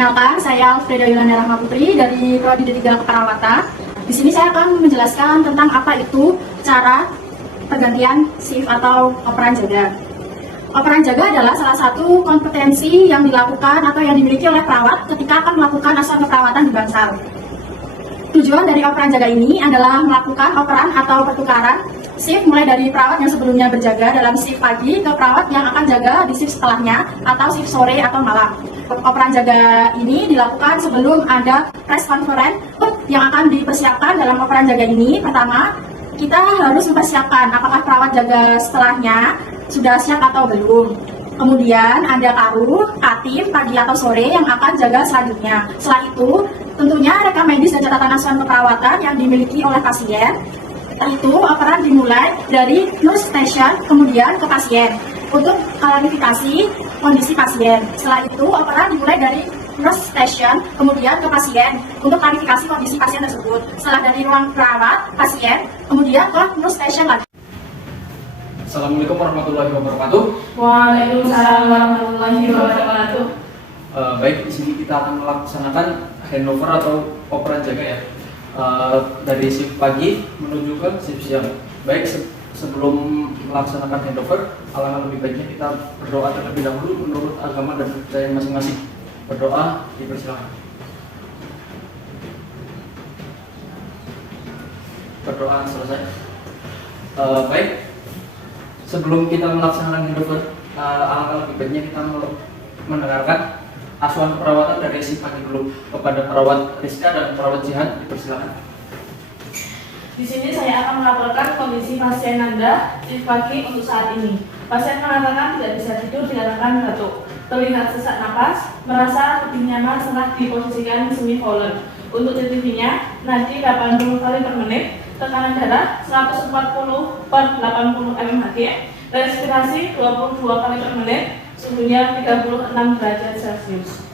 Perkenalkan, saya Alfreda Yolanda Rahma Putri dari Prodi D3 Keperawatan. Di sini saya akan menjelaskan tentang apa itu cara pergantian shift atau operan jaga. Operan jaga adalah salah satu kompetensi yang dilakukan atau yang dimiliki oleh perawat ketika akan melakukan asuhan keperawatan di bangsal. Tujuan dari operan jaga ini adalah melakukan operan atau pertukaran shift mulai dari perawat yang sebelumnya berjaga dalam shift pagi ke perawat yang akan jaga di shift setelahnya atau shift sore atau malam. Operan jaga ini dilakukan sebelum ada press conference yang akan dipersiapkan dalam operan jaga ini. Pertama, kita harus mempersiapkan apakah perawat jaga setelahnya sudah siap atau belum. Kemudian ada karu, katim, pagi atau sore yang akan jaga selanjutnya. Setelah itu, tentunya rekam medis dan catatan asuhan keperawatan yang dimiliki oleh pasien. Setelah itu, operan dimulai dari nurse station, kemudian ke pasien untuk klarifikasi kondisi pasien. Setelah itu, operan dimulai dari nurse station, kemudian ke pasien untuk klarifikasi kondisi pasien tersebut. Setelah dari ruang perawat, pasien, kemudian ke nurse station lagi. Assalamualaikum warahmatullahi wabarakatuh. Waalaikumsalam warahmatullahi wabarakatuh. Baik, di sini kita akan melaksanakan handover atau operan jaga ya. Dari shift pagi menuju ke shift siang. Baik, sebelum melaksanakan handover, alangkah lebih baiknya kita berdoa terlebih dahulu menurut agama dan kepercayaan masing-masing. Berdoa, dipersilakan. Berdoa selesai. Baik, sebelum kita melaksanakan handover, alangkah lebih baiknya kita mendengarkan asuhan perawatan dari shift pagi dulu kepada perawat Rizka dan perawat Jihan. Dipersilakan. Di sini saya akan melaporkan kondisi pasien Nanda shift pagi untuk saat ini. Pasien mengatakan tidak bisa tidur dikarenakan batuk, terlihat sesak napas, merasa lebih nyaman setelah diposisikan semi Fowler. Untuk CTV-nya, nadi 80 kali per menit, tekanan darah 140 per 80 mmHg, respirasi 22 kali per menit, suhunya 36 derajat Celcius.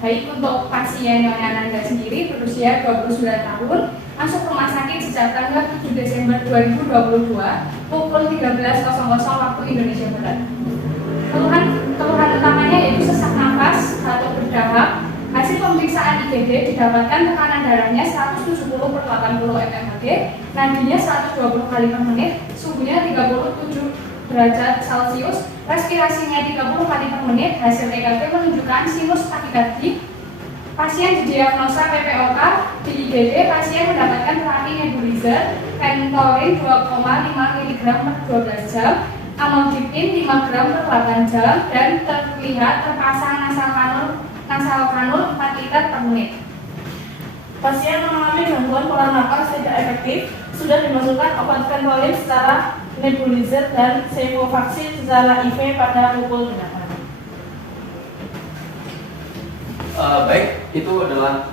Baik, untuk pasien Nyonya Nanda sendiri berusia 29 tahun, masuk rumah sakit sejak tanggal 7 Desember 2022 pukul 13.00 waktu Indonesia Barat. Keluhan utamanya yaitu sesak nafas atau berdahak. Hasil pemeriksaan IgD didapatkan tekanan darahnya 170 per 80 mmHg, nadinya 120 kali per menit, suhunya 37 derajat Celcius, respirasinya 30 kali per menit. Hasil EKG menunjukkan sinus takikardi. Pasien didiagnosa PPOK. Di IGD, pasien mendapatkan terapi nebulizer Ventolin 2,5 mg per 12 jam, amlodipin 5 gram per 8 jam, dan terlihat terpasang nasal kanul 4 liter per menit. Pasien mengalami gangguan pola nafas tidak efektif, sudah dimasukkan obat Ventolin secara nebulizer dan sevoflurane secara IV pada pukul 8. Baik, itu adalah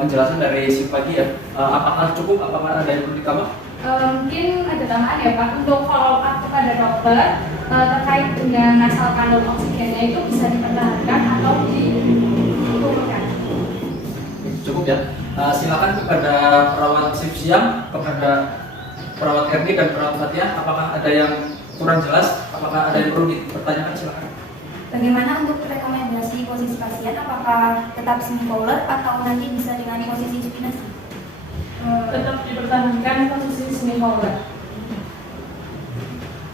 penjelasan dari shift pagi ya. Apakah cukup? Apakah ada yang perlu ditambah? Mungkin ada tambahan ya Pak, untuk follow up kepada dokter terkait dengan nasal kanul oksigennya itu bisa dipertahankan atau diturunkan. Cukup ya. Silakan kepada perawat shift siang, kepada perawat Erni dan perawat Fatia, apakah ada yang kurang jelas? Apakah ada yang perlu dipertanyakan? Silakan. Bagaimana untuk rekomendasi posisi pasien? Apakah tetap semi Fowler atau nanti bisa dengan posisi supinasi? Tetap dipertahankan posisi semi Fowler.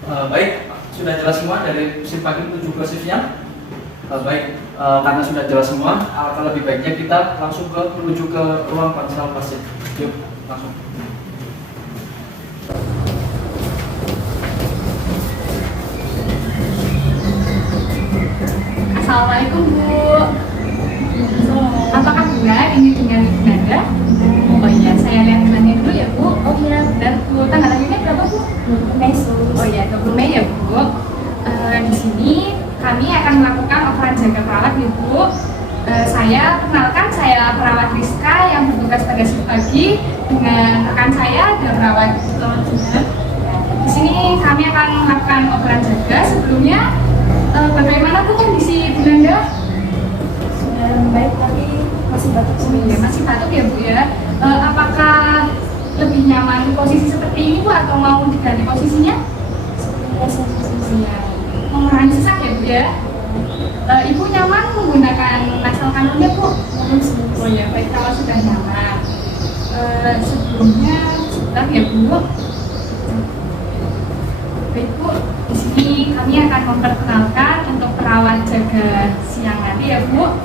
Baik, sudah jelas semua dari shift pagi menuju ke shift siang. Baik, karena sudah jelas semua, alangkah lebih baiknya kita langsung menuju ke ruang konsul pasien. Yuk, langsung. Assalamualaikum Bu. Apakah benar ini dengan Ibu Nanda? Oh iya, saya lihat dengannya dulu ya Bu. Oh iya, dan Bu, tanggal lahirnya berapa Bu? 20 Mei. Oh iya, 20 Mei ya Bu. Di sini kami akan melakukan operan jaga perawat ya Bu. Saya kenalkan, saya perawat Rizka yang bertugas pada shift pagi dengan rekan saya ada perawat Jihan. Di sini kami akan melakukan operan jaga. Sebelumnya bagaimana Bu kondisi Ibu Nanda? Sudah baik tapi masih batuk. Ya, masih batuk ya Bu ya. Apakah lebih nyaman posisi seperti ini Bu atau mau diganti posisinya? Seperti biasa. Iya. Mengurangi sesak ya Bu ya. Ibu nyaman menggunakan asal kanunnya Bu? Oh ya, baik kalau sudah nyaman. Sebelumnya sebentar ya Bu. Baik Bu, di sini kami akan memperkenalkan untuk perawat jaga siang nanti ya Bu,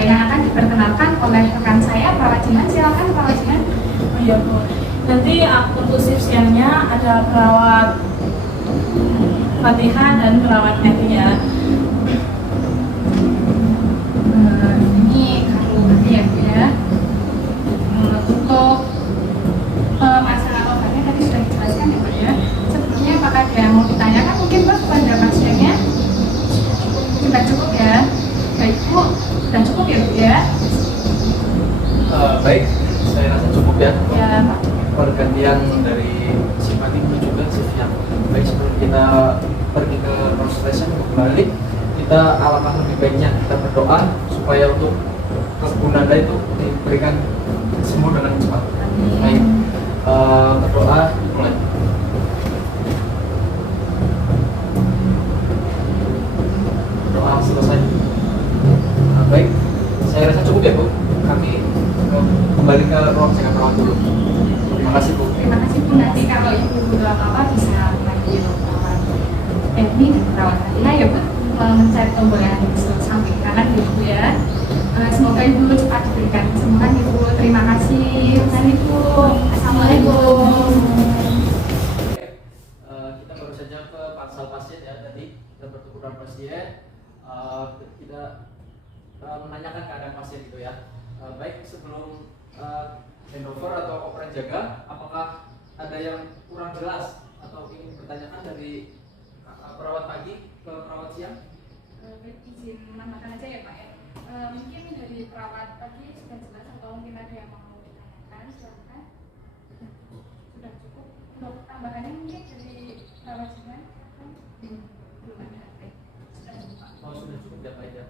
yang akan diperkenalkan oleh rekan saya, perawat Jinan. Silakan perawat Jinan. Oh iya Bu. Nanti untuk shift siangnya ada perawat Fatihah dan perawat Heti ya. Ini kamu ya Bu ya. Untuk masalah obatnya tadi sudah dijelaskan ya Pak ya. Sebelumnya apakah ada yang mau ditanyakan mungkin Pak kepada pasiennya? Sudah cukup ya. Baik Bu, sudah cukup ya Bu ya. Baik, saya rasa cukup ya. Ya Pak. Pergantian dari shift pagi menuju ke shift siang. Baik, sebelum kita pergi ke prostration kembali, kita alangkah lebih baiknya kita berdoa supaya untuk kebun Anda itu diberikan sembuh dengan cepat. Baik, berdoa mulai. Berdoa selesai. Baik, saya rasa cukup ya Bu. Kami kembali ke ruang jaga perawat dulu. Terima kasih Bu. Terima kasih Bu. Nanti kalau Ibu butuh apa-apa bisa panggil perawat Edmi dan perawat Nadia ya Bu. Mencari tombol yang di samping kanan ya Bu ya. Semoga Ibu cepat diberikan kesembuhan Ibu. Terima kasih. Dan Ibu. Assalamualaikum. Kita baru saja ke pansel pasien ya. Tadi kita bertemu dengan pasien. Kita menanyakan keadaan pasien itu ya. Baik, sebelum handover atau operan jaga, apakah ada yang kurang jelas atau ingin dipertanyakan dari perawat pagi ke perawat siang? Izin menambahkan aja ya Pak ya. Mungkin dari perawat pagi sudah jelas atau mungkin ada yang mau ditanyakan, silakan. Sudah cukup. Untuk tambahannya mungkin dari perawat juga belum ada. Baik, sudah cukup. Oh, sudah cukup ya Pak ya.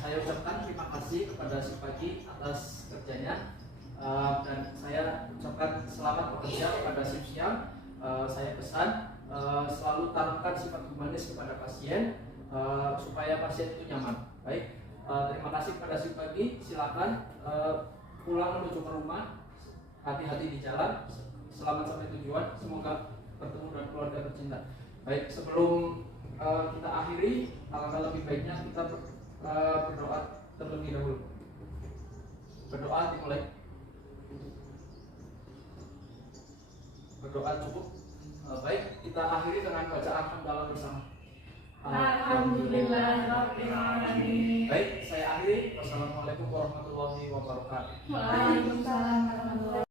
Saya ucapkan terima kasih kepada si pagi atas kerjanya, dan saya ucapkan selamat bekerja kepada shift siang. Saya pesan selalu tanamkan sifat humanis kepada pasien supaya pasien itu nyaman. Baik, terima kasih kepada si pagi. Silakan pulang menuju ke rumah. Hati-hati di jalan. Selamat sampai tujuan. Semoga bertemu dengan keluarga tercinta. Baik, sebelum kita akhiri, alangkah lebih baiknya kita berdoa terlebih dahulu. Berdoa dimulai. Berdoa cukup. Baik, kita akhiri dengan bacaan hamdalah bersama. Alhamdulillahirrahmanirrahim. Baik, saya akhiri. Wassalamualaikum warahmatullahi wabarakatuh. Waalaikumsalam warahmatullahi wabarakatuh.